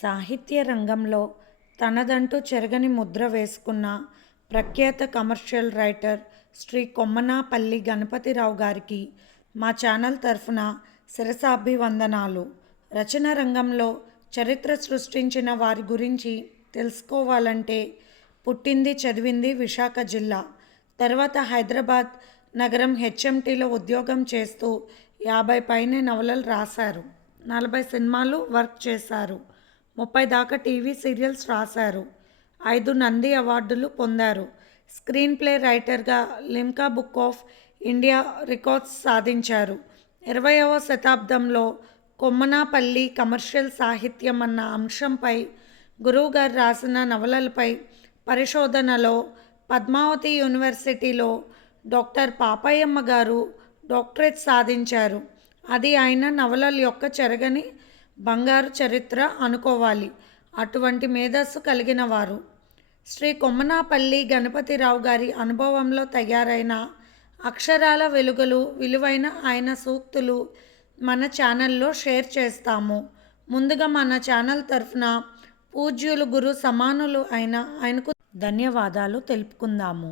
సాహిత్య రంగంలో తనదంటూ చెరగని ముద్ర వేసుకున్న ప్రఖ్యాత కమర్షియల్ రైటర్ శ్రీ కొమ్మనాపల్లి గణపతిరావు గారికి మా ఛానల్ తరఫున శిరసాభివందనాలు. రచన రంగంలో చరిత్ర సృష్టించిన వారి గురించి తెలుసుకోవాలంటే పుట్టింది చదివింది విశాఖ జిల్లా, తర్వాత హైదరాబాద్ నగరం హెచ్ఎంటీలో ఉద్యోగం చేస్తూ 50 పైనే నవలలు రాశారు. 40 సినిమాలు వర్క్ చేశారు. 30 దాకా టీవీ సీరియల్స్ రాశారు. 5 నంది అవార్డులు పొందారు. స్క్రీన్ ప్లే రైటర్గా Limca book of India records సాధించారు. 20వ శతాబ్దంలో కొమ్మనాపల్లి కమర్షియల్ సాహిత్యం అన్న అంశంపై గురువుగారు రాసిన నవలలపై పరిశోధనలో పద్మావతి యూనివర్సిటీలో డాక్టర్ పాపయ్యమ్మ గారు డాక్టరేట్ సాధించారు. అది ఆయన నవలల యొక్క చెరగని బంగారు చరిత్ర అనుకోవాలి. అటువంటి మేధస్సు కలిగిన వారు. శ్రీ కొమ్మనాపల్లి గణపతిరావు గారి అనుభవంలో తయారైన అక్షరాల వెలుగులు, విలువైన ఆయన సూక్తులు మన ఛానల్లో షేర్ చేస్తాము. ముందుగా మన ఛానల్ తరఫున పూజ్యులు గురు సమానులు అయిన ఆయనకు ధన్యవాదాలు తెలుపుకుందాము.